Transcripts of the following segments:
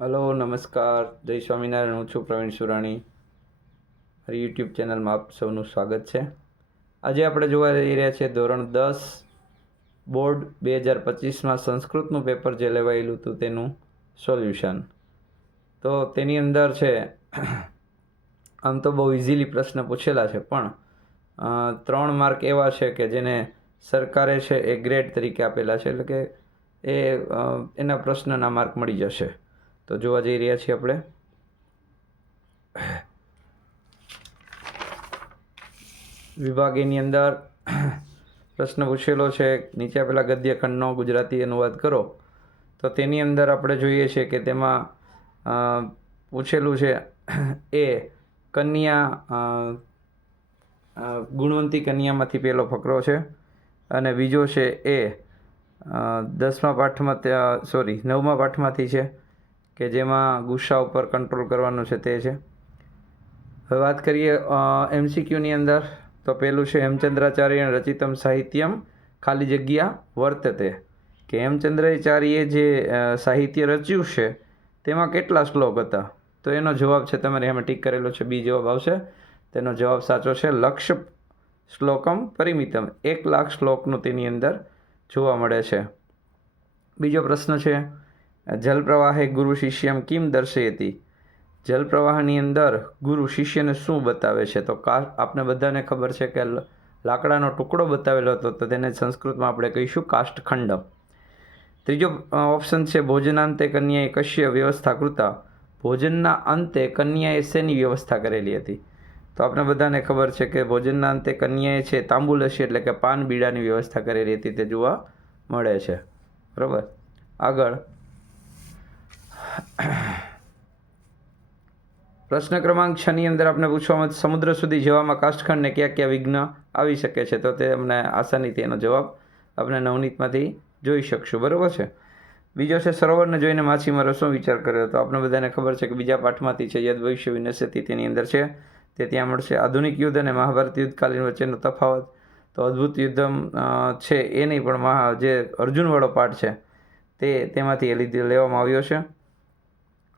Hello નમસ્કાર, જય સ્વામિનારાયણ. હું છું પ્રવીણ સુરાણી. મારી યુટ્યુબ ચેનલમાં આપ સૌનું સ્વાગત છે. આજે આપણે જોવા જઈ રહ્યા છીએ ધોરણ 10 બોર્ડ 2025માં સંસ્કૃતનું પેપર જે લેવાયેલું હતું તેનું સોલ્યુશન. તો તેની અંદર છે આમ તો બહુ ઇઝીલી પ્રશ્ન પૂછેલા છે, પણ 3 માર્ક એવા છે કે જેને સરકારે છે એ ગ્રેડ તરીકે આપેલા છે, એટલે કે એના પ્રશ્નના માર્ક મળી જશે. તો જોવા જઈ રહ્યા છીએ આપણે. વિભાગ એની અંદર પ્રશ્ન પૂછેલો છે, નીચે આપેલા ગદ્ય ખંડનો ગુજરાતી અનુવાદ કરો. તો તેની અંદર આપણે જોઈએ છીએ કે તેમાં પૂછેલું છે એ કન્યા, ગુણવંતી કન્યામાંથી પહેલો ફકરો છે, અને બીજો છે એ 9મા પાઠમાંથી છે કે જેમાં ગુસ્સા ઉપર કંટ્રોલ કરવાનું છે તે છે. હવે વાત કરીએ MCQની અંદર. તો પહેલું છે હેમચંદ્રાચાર્ય રચિતમ સાહિત્યમ ખાલી જગ્યા વર્તતે, કે હેમચંદ્રાચાર્યે જે સાહિત્ય રચ્યું છે તેમાં કેટલા શ્લોક હતા. તો એનો જવાબ છે, તમારે એમાં ટીક કરેલો છે, બી જવાબ આવશે. તેનો જવાબ સાચો છે લક્ષ શ્લોકમ પરિમિતમ, 1 લાખ શ્લોકનું તેની અંદર જોવા મળે છે. બીજો પ્રશ્ન છે જલપ્રવાહે ગુરુ શિષ્યમ કિમ દર્શયતી. જલપ્રવાહની અંદર ગુરુ શિષ્યને શું બતાવે છે. તો આપને બધાને ખબર છે કે લાકડાનો ટુકડો બતાવેલો હતો, તો તેને સંસ્કૃતમાં આપણે કહીશું કાષ્ઠખંડ. ત્રીજો ઓપ્શન છે ભોજનાંતે કન્યાએ કશ્ય વ્યવસ્થા કૃતા. ભોજનના અંતે કન્યાએ શેની વ્યવસ્થા કરેલી હતી. તો આપણે બધાને ખબર છે કે ભોજનના અંતે કન્યાએ છે તાંબુલસી એટલે કે પાન બીડાની વ્યવસ્થા કરેલી હતી, તે જોવા મળે છે. બરાબર. આગળ પ્રશ્ન ક્રમાંક 6ની અંદર આપણે પૂછવામાં સમુદ્ર સુધી જવામાં કાષ્ઠખંડને કયા કયા વિઘ્ન આવી શકે છે. તો તે અમને આસાનીથી એનો જવાબ આપણે નવનીતમાંથી જોઈ શકશું. બરાબર છે. બીજો છે સરોવરને જોઈને માછીમારો શું વિચાર કર્યો. તો આપણે બધાને ખબર છે કે બીજા પાઠમાંથી છે યદ ભવિષ્ય વિનશ્યતિ, તેની અંદર છે તે ત્યાં મળશે. આધુનિક યુદ્ધ અને મહાભારત યુદ્ધકાલીન વચ્ચેનો તફાવત. તો અદ્ભુત યુદ્ધ છે એ નહીં, પણ જે અર્જુનવાળો પાઠ છે તેમાંથી લેવામાં આવ્યો છે.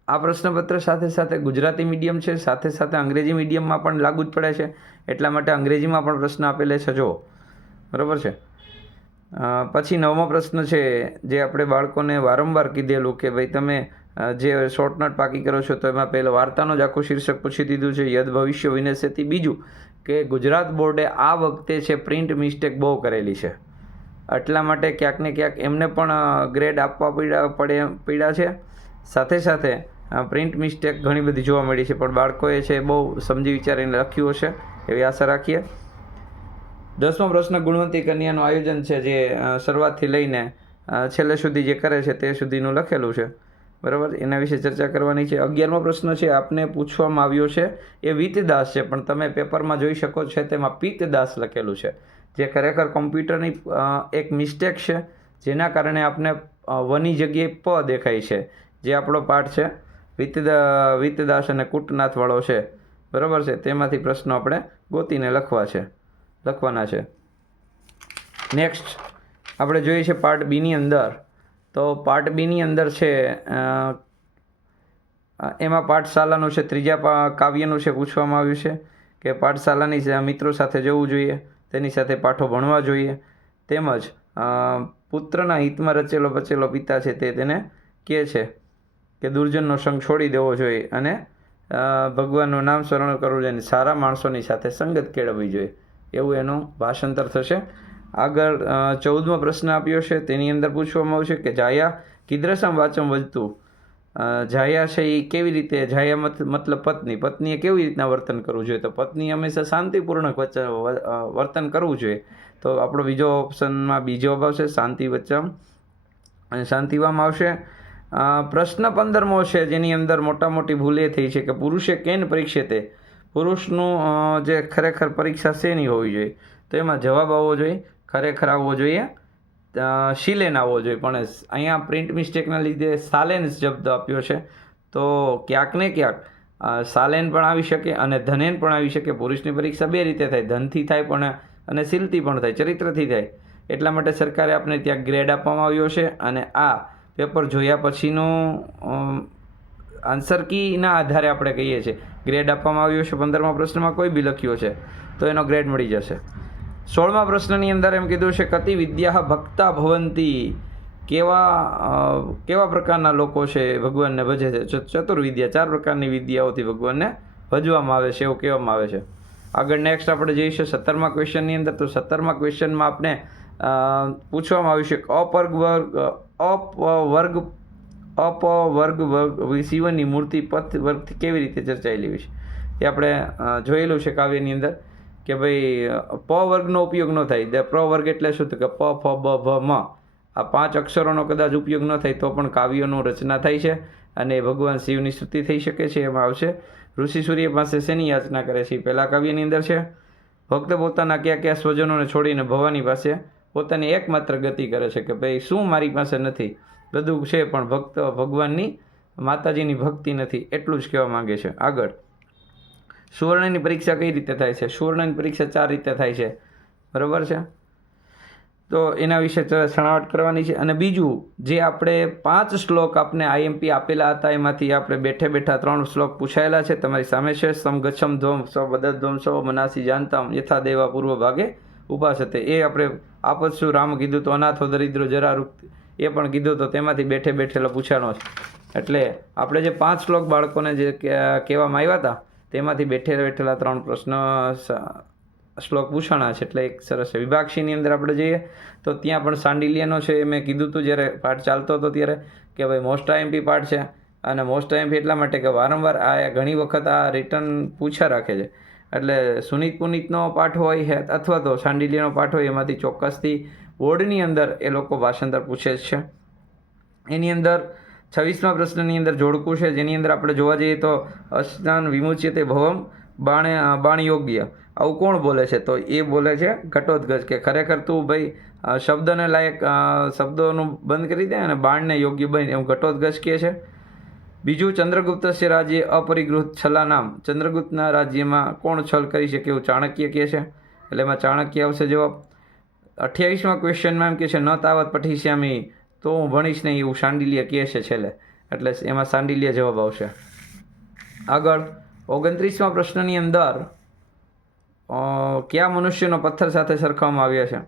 આ પ્રશ્નપત્ર સાથે સાથે ગુજરાતી મીડિયમ છે, સાથે સાથે અંગ્રેજી મીડિયમમાં પણ લાગુ જ પડે છે, એટલા માટે અંગ્રેજીમાં પણ પ્રશ્ન આપેલા છે જો. બરાબર છે. પછી 9મો પ્રશ્ન છે જે આપણે બાળકોને વારંવાર કીધેલું કે ભાઈ તમે જે શોર્ટનોટ પાકી કરો છો, તો એમાં પહેલાં વાર્તાનો જ આખું શીર્ષક પૂછી દીધું છે યદ ભવિષ્ય વિનશ્યતિ. બીજું કે ગુજરાત બોર્ડે આ વખતે છે પ્રિન્ટ મિસ્ટેક બહુ કરેલી છે, એટલા માટે ક્યાંક ને ક્યાંક એમને પણ ગ્રેડ આપવા પડ્યા છે. સાથે સાથે પ્રિન્ટ મિસ્ટેક ઘણી બધી જોવા મળી છે, પણ બાળકોએ છે બહુ સમજી વિચારીને લખ્યું હશે એવી આશા રાખીએ. 10મો પ્રશ્ન ગુણવંતી કન્યાનું આયોજન છે, જે શરૂઆતથી લઈને છેલ્લે સુધી જે કરે છે તે સુધીનું લખેલું છે. બરાબર. એના વિશે ચર્ચા કરવાની છે. 11મો પ્રશ્ન છે આપને પૂછવામાં આવ્યો છે એ વીતદાસ છે, પણ તમે પેપરમાં જોઈ શકો છો તેમાં પિત્તદાસ લખેલું છે, જે ખરેખર કોમ્પ્યુટરની એક મિસ્ટેક છે, જેના કારણે આપને વની જગ્યાએ પ દેખાય છે. જે આપણો પાઠ છે વીતદાસ અને કૂટનાથવાળો છે. બરાબર છે. તેમાંથી પ્રશ્નો આપણે ગોતીને લખવાના છે. નેક્સ્ટ આપણે જોઈએ છે પાર્ટ બીની અંદર. તો પાર્ટ બીની અંદર છે એમાં પાઠશાલાનું છે, ત્રીજા કાવ્યનું છે પૂછવામાં આવ્યું છે કે પાઠશાલાની મિત્રો સાથે જવું જોઈએ, તેની સાથે પાઠો ભણવા જોઈએ, તેમજ પુત્રના હિતમાં રચેલો બચેલો પિતા છે તેને કહે છે કે દુર્જનનો સંગ છોડી દેવો જોઈએ અને ભગવાનનું નામ સ્મરણ કરવું જોઈએ, સારા માણસોની સાથે સંગત કેળવવી જોઈએ, એવું એનું ભાષાંતર થશે. આગળ 14મો પ્રશ્ન આપ્યો છે, તેની અંદર પૂછવામાં આવ્યું છે કે જાયા કીદૃશમ વાચમ વજતું. જાયા છે એ કેવી રીતે, જાયા મતલબ પત્નીએ કેવી રીતના વર્તન કરવું જોઈએ. તો પત્ની હંમેશા શાંતિપૂર્ણક વર્તન કરવું જોઈએ. તો આપણો બીજો ઓપ્શનમાં બીજો જવાબ આવશે શાંતિ વચમ, અને શાંતિવામાં આવશે. પ્રશ્ન 15મો છે, જેની અંદર મોટી ભૂલ એ થઈ છે કે પુરુષે કેન પરીક્ષતે. પુરુષનું જે ખરેખર પરીક્ષા શેની હોવી જોઈએ. તો એમાં જવાબ આવવો જોઈએ, ખરેખર આવવો જોઈએ શીલેન આવવો જોઈએ, પણ અહીંયા પ્રિન્ટ મિસ્ટેકના લીધે સાલેન શબ્દ આપ્યો છે. તો ક્યાંક ને ક્યાંક સાલેન પણ આવી શકે અને ધનેન પણ આવી શકે. પુરુષની પરીક્ષા બે રીતે થાય, ધનથી થાય પણ અને શીલથી પણ થાય, ચરિત્રથી થાય. એટલા માટે સરકારે આપણે ત્યાં ગ્રેડ આપવામાં આવ્યો છે, અને આ પેપર જોયા પછીનું આન્સર કીના આધારે આપણે કહીએ છીએ. ગ્રેડ આપવામાં આવ્યો છે 15મા પ્રશ્નમાં કોઈ બી લખ્યો છે તો એનો ગ્રેડ મળી જશે. 16મા પ્રશ્નની અંદર એમ કીધું છે કતિ વિદ્યા ભક્તા ભવંતી, કેવા પ્રકારના લોકો છે ભગવાનને ભજે છે. ચતુર્વિદ્યા, 4 પ્રકારની વિદ્યાઓથી ભગવાનને ભજવામાં આવે છે એવું કહેવામાં આવે છે. આગળ નેક્સ્ટ આપણે જઈશું 17મા ક્વેશ્ચનની અંદર. તો 17મા ક્વેશ્ચનમાં આપણે પૂછવામાં આવ્યું છે અપવર્ગ શિવની મૂર્તિ પથ વર્ગથી કેવી રીતે ચર્ચાયેલી છે. એ આપણે જોયેલું છે કાવ્યની અંદર કે ભાઈ પ વર્ગનો ઉપયોગ ન થાય. પ્ર વર્ગ એટલે શું? તો કે પ ફ બ ભ મ, આ 5 અક્ષરોનો કદાચ ઉપયોગ ન થાય તો પણ કાવ્યોનું રચના થાય છે અને ભગવાન શિવની સ્તુતિ થઈ શકે છે. એમાં આવશે ઋષિ સૂર્ય પાસે શેની યાચના કરે છે? પહેલા કાવ્યની અંદર છે. ભક્ત પોતાના કયા સ્વજનોને છોડીને ભવાની પાસે પોતાની એકમાત્ર ગતિ કરે છે કે ભાઈ શું મારી પાસે નથી, બધું છે પણ ભગવાનની માતાજીની ભક્તિ નથી, એટલું જ કહેવા માંગે છે. આગળ સુવર્ણની પરીક્ષા કઈ રીતે થાય છે? સુવર્ણની પરીક્ષા 4 રીતે થાય છે, બરાબર છે. તો એના વિશે છણાવટ કરવાની છે. અને બીજું જે આપણે 5 શ્લોક આપણે આઈએમપી આપેલા હતા એમાંથી આપણે બેઠા 3 શ્લોક પૂછાયેલા છે, તમારી સામે છે. સમ ગચ્છમ ધ્વમ સ બદધ્વમ સ મનાસી જાનતામ યથા દેવા પૂર્વ ભાગે ઉપાસતે. એ આપણે આપત્સુ રામ કીધું તો અનાથો દરિદ્રો જરારુક્ત એ પણ કીધું તો તેમાંથી બેઠેલો પૂછાનો છે. એટલે આપણે જે 5 શ્લોક બાળકોને જે કહેવામાં આવ્યા હતા તેમાંથી બેઠેલા 3 પ્રશ્ન શ્લોક પૂછાણા છે. એટલે એક સરસ છે. વિભાગ C ની અંદર આપણે જઈએ તો ત્યાં પણ સાંડિલ્યનો છે. એ મેં કીધું હતું જ્યારે પાઠ ચાલતો હતો ત્યારે કે ભાઈ મોસ્ટ આઈએમપી પાઠ છે. અને મોસ્ટ આઈએમપી એટલા માટે કે વારંવાર આ ઘણી વખત આ રિટર્ન પૂછા રાખે છે. એટલે સુનીત પુનીતનો પાઠ હોય અથવા તો સાંડિલ્યનો પાઠ હોય એમાંથી ચોક્કસથી બોર્ડની અંદર એ લોકો ભાષાંતર પૂછે જ છે. એની અંદર 26મા પ્રશ્નની અંદર જોડકું છે જેની અંદર આપણે જોવા જઈએ તો અસ્નાન વિમુચ્યતે ભવમ બાણ યોગ્ય, આવું કોણ બોલે છે? તો એ બોલે છે ઘટોત્કચ કે ખરેખર તું ભાઈ શબ્દને લાયક શબ્દોનું બંધ કરી દે અને બાણને યોગ્ય બને, એમ ઘટોત્કચ કહે છે. બીજું ચંદ્રગુપ્તસ્ય રાજ્ય અપરિગૃત છલા નામ, ચંદ્રગુપ્તના રાજ્યમાં કોણ છલ કરી શકે એવું ચાણક્ય કહે છે. એટલે એમાં ચાણક્ય આવશે જવાબ. 28મા ક્વેશ્ચનમાં એમ કહે છે ન તાવત પઠિષ્યામી, તો હું ભણીશ નહીં એવું શાંડિલ્ય કહે છે છેલ્લે. એટલે એમાં શાંડિલ્ય જવાબ આવશે. આગળ 29મા પ્રશ્નની અંદર કયા મનુષ્યનો પથ્થર સાથે સરખાવવામાં આવ્યા છે?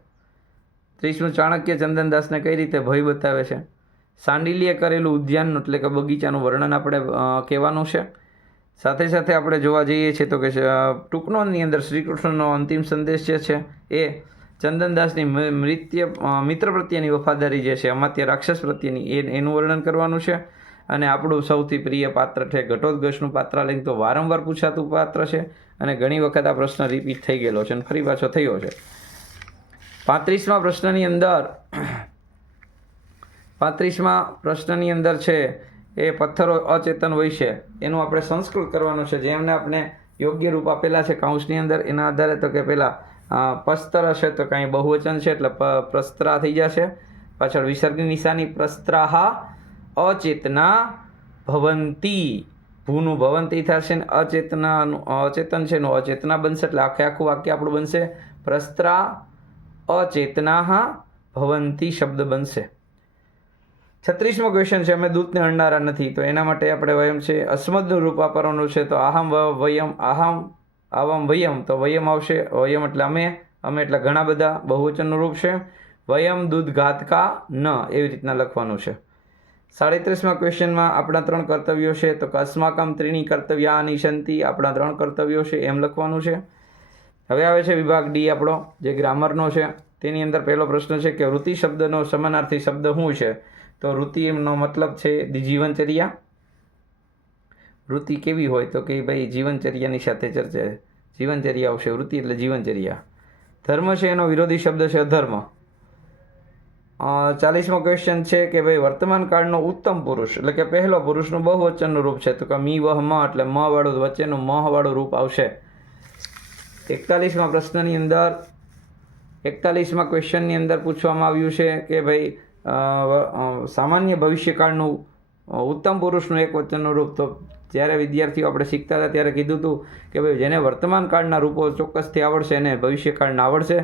30મું ચાણક્ય ચંદનદાસને કઈ રીતે ભય બતાવે છે? શાંડિલ્યે કરેલું ઉદ્યાનનું એટલે કે બગીચાનું વર્ણન આપણે કહેવાનું છે. સાથે સાથે આપણે જોવા જઈએ છીએ તો કે ટૂંકનોની અંદર શ્રી કૃષ્ણનો અંતિમ સંદેશ જે છે એ ચંદનદાસની મિત્ર પ્રત્યેની વફાદારી જે છે, અમાત્ય રાક્ષસ પ્રત્યેની એનું વર્ણન કરવાનું છે. અને આપણું સૌથી પ્રિય પાત્ર છે ઘટોત્કચનું પાત્રાલય, તો વારંવાર પૂછાતું પાત્ર છે અને ઘણી વખત આ પ્રશ્ન રિપીટ થઈ ગયેલો છે અને ફરી પાછો થયો છે. 35મા પ્રશ્નની અંદર છે એ પથ્થરો અચેતન હોય છે એનું આપણે સંસ્કૃત કરવાનું છે. જેમને આપણે યોગ્ય રૂપ આપેલા છે કાઉન્સની અંદર એના આધારે તો કે પહેલાં પસ્તર હશે તો કાંઈ બહુવચન છે એટલે પ્રસ્ત્રા થઈ જશે. પાછળ વિસર્ગની નિશાની પ્રસ્ત્રાહા અચેતના ભવંતી, ભૂનું ભવંતી થશે ને અચેતન છે એનું અચેતના બનશે. એટલે આખું વાક્ય આપણું બનશે પ્રસ્ત્રા અચેતના ભવંતી શબ્દ બનશે. 36મો ક્વેશ્ચન છે અમે દૂતને હણનારા નથી, તો એના માટે આપણે વયમ છે અસ્મદનું રૂપ વાપરવાનું છે. તો આહમ વયમ આવમ વયમ, તો વયમ આવશે. વયમ એટલે અમે એટલે ઘણા બધા બહુવચનનું રૂપ છે. વયમ દૂધ ઘાતકા ન, એવી રીતના લખવાનું છે. 37મા ક્વેશ્ચનમાં આપણા 3 કર્તવ્યો છે. તો અસ્માકમ ત્રીણી કર્તવ્યાની સંતિ, આપણા 3 કર્તવ્યો છે એમ લખવાનું છે. હવે આવે છે વિભાગ D આપણો જે ગ્રામરનો છે. તેની અંદર પહેલો પ્રશ્ન છે કે વૃત્તિ શબ્દનો સમાનાર્થી શબ્દ શું છે? તો વૃત્તિ એમનો મતલબ છે જીવનચર્યા. વૃત્તિ કેવી હોય તો કે ભાઈ જીવનચર્યાની સાથે ચર્ચા, જીવનચર્યા આવશે. વૃત્તિ એટલે જીવનચર્યા. ધર્મ છે એનો વિરોધી શબ્દ છે અધર્મ. 40મો ક્વેશ્ચન છે કે ભાઈ વર્તમાન કાળનો ઉત્તમ પુરુષ એટલે કે પહેલો પુરુષનું બહુવચનનું રૂપ છે. તો કે મી વહ મ એટલે મ વાળું વચ્ચેનું મ વાળું રૂપ આવશે. 41મા પ્રશ્નની અંદર 41મા ક્વેશ્ચનની અંદર પૂછવામાં આવ્યું છે કે ભાઈ સામાન્ય ભવિષ્યકાળનું ઉત્તમ પુરુષનું એક વચનનું રૂપ. તો જ્યારે વિદ્યાર્થીઓ આપણે શીખતા હતા ત્યારે કીધું હતું કે ભાઈ જેને વર્તમાન કાળના રૂપો ચોક્કસથી આવડશે એને ભવિષ્યકાળના આવડશે.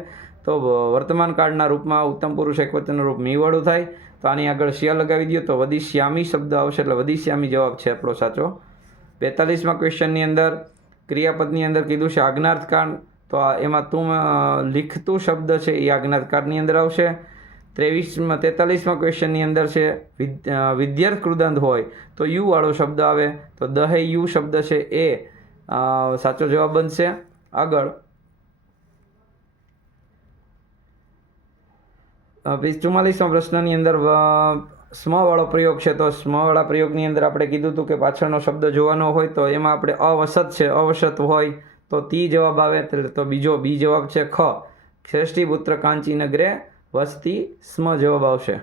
તો વર્તમાન કાળના રૂપમાં ઉત્તમ પુરુષ એક વચનનું રૂપ મીવાળું થાય તો આની આગળ શ્ય લગાવી દો તો વદિશ્યામી શબ્દ આવશે, એટલે વદિશ્યામી જવાબ છે આપણો સાચો. 42માં ક્વેશ્ચનની અંદર ક્રિયાપદની અંદર કીધું છે આજ્ઞાર્થકાર, તો એમાં તું લીખતું શબ્દ છે એ આજ્ઞાર્થકારની અંદર આવશે. 43માં ક્વેશ્ચનની અંદર છે વિદ્યાર્થ કૃદંત હોય તો યુ વાળો શબ્દ આવે, તો દહે યુ શબ્દ છે એ સાચો જવાબ બનશે. આગળ 44માં પ્રશ્નની અંદર સ્મવાળો પ્રયોગ છે, તો સ્મવાળા પ્રયોગની અંદર આપણે કીધું હતું કે પાછળનો શબ્દ જોવાનો હોય તો એમાં આપણે અવસત છે, અવસત હોય તો તી જવાબ આવે, તો બીજો બી જવાબ છે ખ, શ્રેષ્ઠી પુત્ર કાંચી નગરે વસતી સ્મ જવાબ આવશે.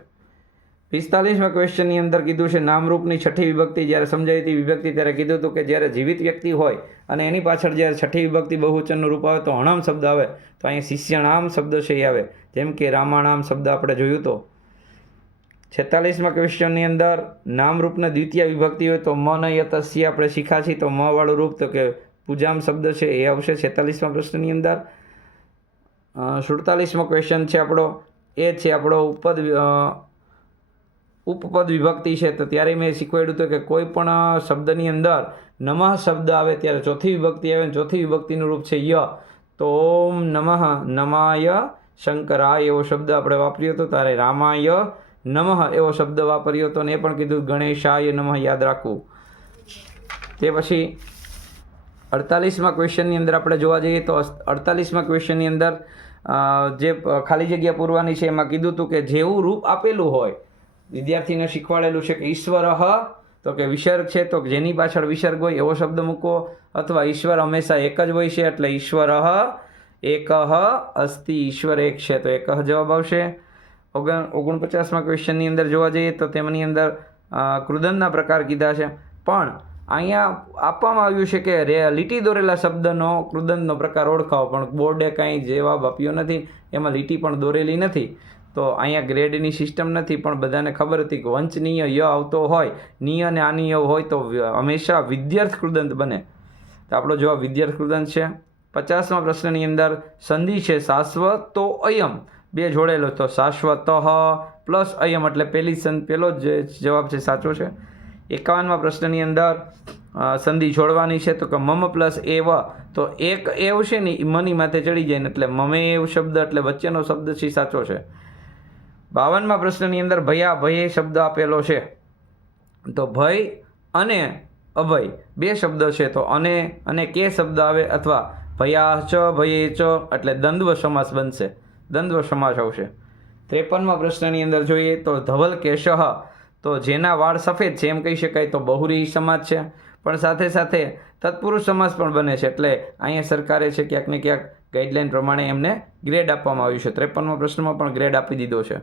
45માં ક્વેશ્ચનની અંદર કીધું છે નામરૂપની છઠ્ઠી વિભક્તિ જ્યારે સમજાવી હતી વિભક્તિ ત્યારે કીધું હતું કે જ્યારે જીવિત વ્યક્તિ હોય અને એની પાછળ જ્યારે છઠ્ઠી વિભક્તિ બહુવચનનું રૂપ આવે તો હણામ શબ્દ આવે, તો અહીં શિષ્યણામ શબ્દ છે એ આવે, જેમ કે રામાણામ શબ્દ આપણે જોયું તો. 46માં ક્વેશ્ચનની અંદર નામરૂપને દ્વિતીય વિભક્તિ હોય તો મ ન યતસ્ય આપણે શીખા છીએ, તો મ વાળું રૂપ તો કે પૂજામ શબ્દ છે એ આવશે 46માં પ્રશ્નની અંદર. 47મો ક્વેશ્ચન છે આપણો, એ છે આપણો ઉપપદ વિભક્તિ છે, તો ત્યારે મેં શીખવાડ્યું હતું કે કોઈ પણ શબ્દની અંદર નમઃ શબ્દ આવે ત્યારે ચોથી વિભક્તિ આવે, ચોથી વિભક્તિનું રૂપ છે ય, તો ઓમ નમઃ નમાય શંકરાય એવો શબ્દ આપણે વાપર્યો હતો, ત્યારે રામાય નમઃ એવો શબ્દ વાપર્યો હતો, અને એ પણ કીધું ગણેશાય નમઃ યાદ રાખવું. તે પછી 48માં ક્વેશ્ચનની અંદર આપણે જોવા જઈએ તો 48માં ક્વેશ્ચનની અંદર જે ખાલી જગ્યા પૂરવાની છે એમાં કીધું હતું કે જેવું રૂપ આપેલું હોય, વિદ્યાર્થીને શીખવાડેલું છે કે ઈશ્વર તો કે વિસર્ગ છે, તો જેની પાછળ વિસર્ગ હોય એવો શબ્દ મૂકો, અથવા ઈશ્વર હંમેશા એક જ હોય છે એટલે ઈશ્વર એક અસ્તિ, ઈશ્વર એક છે તો એક જવાબ આવશે. 49માં ક્વેશ્ચનની અંદર જોવા જઈએ તો તેમની અંદર કૃદંતના પ્રકાર કીધા છે, પણ અહીંયા આપવામાં આવ્યું છે કે લીટી દોરેલા શબ્દનો કૃદંતનો પ્રકાર ઓળખાવો, પણ બોર્ડે કાંઈ જવાબ આપ્યો નથી, એમાં લીટી પણ દોરેલી નથી, તો અહીંયા ગ્રેડની સિસ્ટમ નથી, પણ બધાને ખબર હતી કે વંચનીય ય આવતો હોય, નિય અને આનીય હોય તો હંમેશા વિદ્યાર્થ કૃદંત બને, તો આપણો જવાબ વિદ્યાર્થ કૃદંત છે. 50મા પ્રશ્નની અંદર સંધિ છે શાશ્વતો અયમ, બે જોડેલો, તો શાશ્વત પ્લસ અયમ એટલે પહેલો જ જવાબ છે સાચો છે. 51મા પ્રશ્નની અંદર સંધિ જોડવાની છે, તો કે મમ પ્લસ એવ, તો એક એવ છે ને મની માથે ચડી જાય ને એટલે મમે એવ શબ્દ એટલે વચ્ચેનો શબ્દ છે સાચો છે. 52મા પ્રશ્નની અંદર ભય શબ્દ આપેલો છે, તો ભય અને અભય બે શબ્દ છે, તો અને કે શબ્દ આવે, અથવા ભયા ચ ભયે ચ એટલે દ્વંદ્વ સમાસ બનશે, દ્વંદ્વ સમાસ આવશે. 53મા પ્રશ્નની અંદર જોઈએ તો ધવલ કેશહ, તો જેના વાળ સફેદ છે એમ કહી શકાય, તો બહુરી સમાસ છે, પણ સાથે સાથે તત્પુરુષ સમાસ પણ બને છે, એટલે અહીંયા સરકારે છે ક્યાંક ને ક્યાંક ગાઈડલાઇન પ્રમાણે એમને ગ્રેડ આપવામાં આવ્યું છે. 53મા પ્રશ્નમાં પણ ગ્રેડ આપી દીધો છે.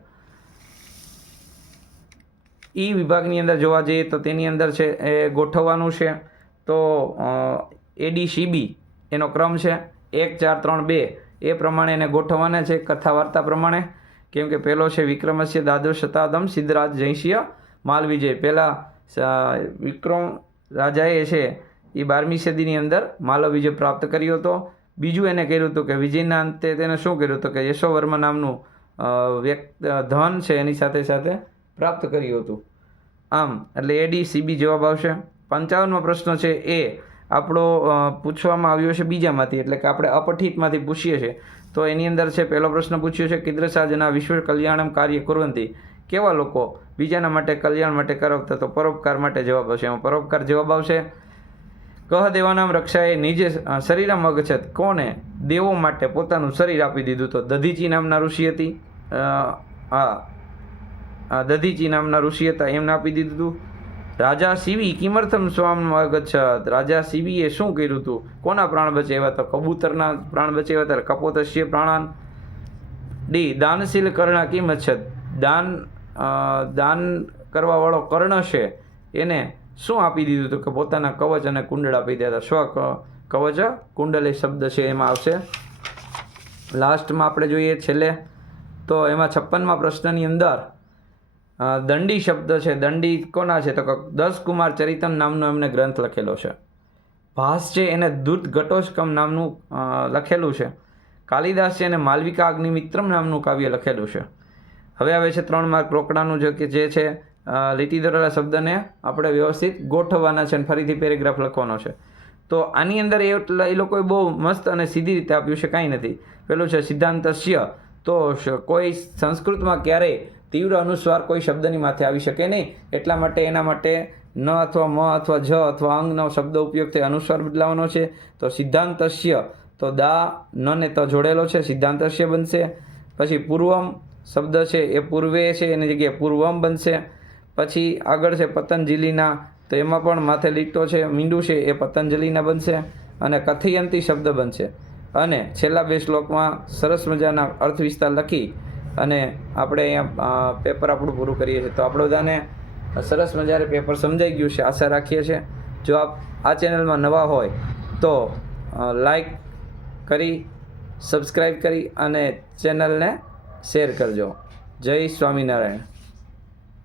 ઈ વિભાગની અંદર જોવા જઈએ તો તેની અંદર છે એ ગોઠવવાનું છે, તો ADCB એનો ક્રમ છે 1 4 3 2 એ પ્રમાણે એને ગોઠવવાના છે કથા વાર્તા પ્રમાણે, કેમ કે પહેલો છે વિક્રમસ્ય દ્વાદશ શતાબ્દમ સિદ્ધરાજ જયસિંહ માલવિજય, પહેલાં વિક્રમ રાજાએ છે એ 12મી સદીની અંદર માલવિજય પ્રાપ્ત કર્યો હતો. બીજું એને કર્યું હતું કે વિજયના અંતે તેને શું કર્યું હતું કે યશોવર્મા નામનું ધન છે એની સાથે સાથે પ્રાપ્ત કર્યું હતું. આમ એટલે ADCB જવાબ આવશે. 55મો પ્રશ્ન છે એ આપણો પૂછવામાં આવ્યો છે બીજામાંથી, એટલે કે આપણે અપઠિતમાંથી પૂછીએ છીએ, તો એની અંદર છે પહેલો પ્રશ્ન પૂછ્યો છે કીદૃશા જના વિશ્વ કલ્યાણમ કાર્ય કુર્વંતી, કેવા લોકો બીજાના માટે કલ્યાણ માટે કરવતા, તો પરોપકાર માટે જવાબ આવશે, એમાં પરોપકાર જવાબ આવશે. કહ દેવાનામ રક્ષાએ નિજે શરીરમ અગછત, કોને દેવો માટે પોતાનું શરીર આપી દીધું, તો દધીચી નામના ઋષિ હતી, દધીચી નામના ઋષિ હતા એમને આપી દીધું હતું. રાજા શિવી કિમર્થમ સ્વામ અગચ્છત, રાજા શિવીએ શું કર્યું હતું, કોના પ્રાણ બચાવ્યા હતા, કબૂતરના પ્રાણ બચાવ્યા હતા, કપોતસ્ય પ્રાણાન. ડી દાનશીલ કર્ણ કિમચ્છત, દાન કરવાવાળો કર્ણ છે એને શું આપી દીધું હતું, કે પોતાના કવચ અને કુંડળ આપી દીધા હતા, સ્વ કવચ કુંડલ શબ્દ છે એમાં આવશે. લાસ્ટમાં આપણે જોઈએ છેલ્લે તો એમાં 56મા પ્રશ્નની અંદર દંડી શબ્દ છે, દંડી કોના છે, તો 10 કુમાર ચરિતમ નામનો એમને ગ્રંથ લખેલો છે. ભાસ છે એને દૂત ઘટોષ્કમ નામનું લખેલું છે. કાલિદાસ છે એને માલવિકા અગ્નિમિત્રમ નામનું કાવ્ય લખેલું છે. હવે આવે છે 3 માર્ક રોકડાનું, જે છે લીટી દોરેલા શબ્દને આપણે વ્યવસ્થિત ગોઠવવાના છે અને ફરીથી પેરેગ્રાફ લખવાનો છે. તો આની અંદર એ લોકોએ બહુ મસ્ત અને સીધી રીતે આપ્યું છે, કાંઈ નથી. પેલું છે સિદ્ધાંતસ્ય. તો કોઈ સંસ્કૃતમાં ક્યારેય તીવ્ર અનુસ્વાર કોઈ શબ્દની માથે આવી શકે નહીં, એટલા માટે એના માટે ન અથવા મ અથવા જ અથવા અંગનો શબ્દ ઉપયોગ થઈ અનુસ્વાર બદલાવાનો છે. તો સિદ્ધાંતસ્ય, તો દા ન ને ત જોડેલો છે, સિદ્ધાંતસ્ય બનશે. પછી પૂર્વમ શબ્દ છે એ પૂર્વે છે, એની જગ્યાએ પૂર્વમ બનશે. પછી આગળ છે પતંજલિના, તો એમાં પણ માથે લીટો છે, મીંડું છે એ પતંજલિના બનશે અને કથયંતી શબ્દ બનશે. અને છેલ્લા 2 શ્લોકમાં સરસ મજાના અર્થ વિસ્તાર લખી અને આપણે અહીંયા પેપર આપણું પૂરું કરીએ છીએ. તો આપણે બધાને સરસ મજાને પેપર સમજાઈ ગયું છે, આશા રાખીએ છીએ. જો આપ આ ચેનલમાં નવા હોય તો લાઈક કરી, સબસ્ક્રાઈબ કરી અને ચેનલને શેર કરજો. જય સ્વામિનારાયણ.